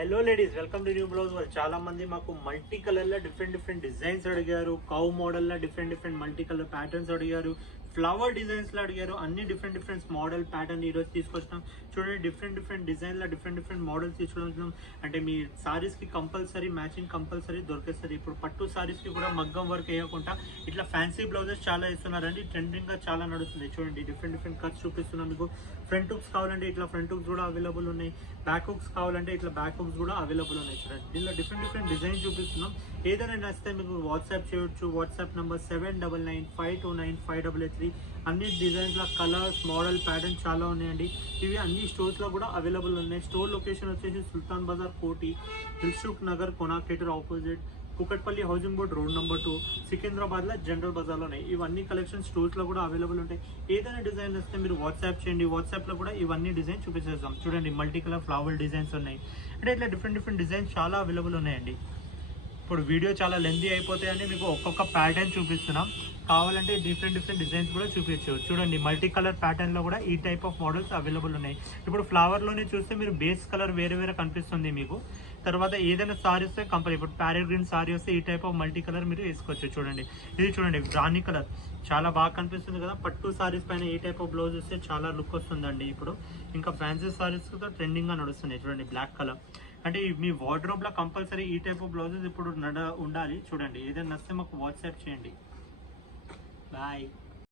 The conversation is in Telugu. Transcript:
Hello ladies, welcome to new blouse world. చాలా మంది మాకు మల్టీ కలర్ లో డిఫరెంట్ డిజైన్స్ అడిగారు. కౌ మోడల్ లో డిఫరెంట్ మల్టీ కలర్ ప్యాటర్న్స్ అడిగారు. ఫ్లవర్ డిజైన్స్ లో అడిగారు. అన్ని డిఫరెంట్ మోడల్ ప్యాటర్న్ ఈ రోజు తీసుకొచ్చినాం. చూడండి, డిఫరెంట్ డిజైన్ లో డిఫరెంట్ మోడల్స్ తీసుకొచ్చినాం. అంటే మీ సారీస్ కి కంపల్సరీ మ్యాచింగ్ కంపల్సరీ దొరికేస్తుంది. ఇప్పుడు పట్టు సారీస్ కి కూడా మగ్గం వర్క్ వేయకుండా ఇట్లా ఫ్యాన్సీ బ్లౌజెస్ చాలా ఇస్తున్నారండి. ట్రెండింగ్ గా చాలా నడుస్తుంది. చూడండి, డిఫరెంట్ కట్స్ చూపిస్తున్నాం మీకు. ఫ్రంట్ హుక్స్ కావాలంటే ఇట్లా ఫ్రంట్ హుక్స్ కూడా అవైలబుల్ ఉన్నాయి. బ్యాక్ హుక్స్ కావాలంటే ఇట్లా బ్యాక్ హుక్స్ కూడా అవైలబుల్ ఉన్నాయి. చూడండి, దీనిలో డిఫరెంట్ డిజైన్ చూపిస్తున్నాం. ఏదైనా నచ్చితే మీకు వాట్సాప్ చేయొచ్చు. WhatsApp number 7995295883. అన్ని డిజైన్స్ ల కలర్స్, మోడల్, ప్యాటర్న్ చాలా ఉన్నాయండి. ఇవి అన్ని స్టోర్స్ లో కూడా అవైలబుల్ ఉన్నాయి. స్టోర్ లొకేషన్ వచ్చేసి సుల్తాన్ బజార్, కోటి, Dilsukh Nagar, Konark theatre opposite, Kukatpally housing board road number 2, Secunderabad లో జనరల్ బజార్ లో ఉన్నాయి. ఇవన్నీ కలెక్షన్ స్టోర్స్ లో కూడా అవైలబుల్ ఉంటాయి. ఏదైనా డిజైన్ వస్తే మీరు వాట్సాప్ చేయండి. వాట్సాప్ లో కూడా ఇవన్నీ డిజైన్ చూపించేస్తాం. చూడండి, మల్టీ కలర్ ఫ్లవర్ డిజైన్స్ ఉన్నాయి. అంటే ఇట్లా డిఫరెంట్ డిజైన్స్ చాలా అవైలబుల్ ఉన్నాయండి. ఇప్పుడు వీడియో చాలా లెంతీ అయిపోతాయండి. మీకు ఒక్కొక్క ప్యాటర్న్ చూపిస్తున్నాం. కావాలంటే డిఫరెంట్ డిజైన్స్ కూడా చూపించు. చూడండి, మల్టీ కలర్ ప్యాటర్న్ లో కూడా ఈ టైప్ ఆఫ్ మోడల్స్ అవైలబుల్ ఉన్నాయి. ఇప్పుడు ఫ్లవర్ లోనే చూస్తే మీరు బేస్ కలర్ వేరే కనిపిస్తుంది మీకు. తర్వాత ఏదైనా సారీ వస్తే కంపల్సరీ, ఇప్పుడు ప్యారెట్ గ్రీన్ సారీ వస్తే ఈ టైప్ ఆఫ్ మల్టీ కలర్ మీరు వేసుకోవచ్చు. చూడండి, ఇది చూడండి, రాణి కలర్ చాలా బాగా కనిపిస్తుంది కదా. పట్టు సారీస్ పైన ఈ టైప్ ఆఫ్ బ్లౌజ్ వస్తే చాలా లుక్ వస్తుందండి. ఇప్పుడు ఇంకా ఫ్యాన్సీ సారీస్ కూడా ట్రెండింగ్ గా నడుస్తున్నాయి. చూడండి, బ్లాక్ కలర్. అంటే మీ వార్డ్రోబ్ లో కంపల్సరీ ఈ టైప్ ఆఫ్ బ్లౌజెస్ ఇప్పుడు ఉండాలి. చూడండి, ఏదైనా నచ్చితే మాకు వాట్సాప్ చేయండి. బాయ్.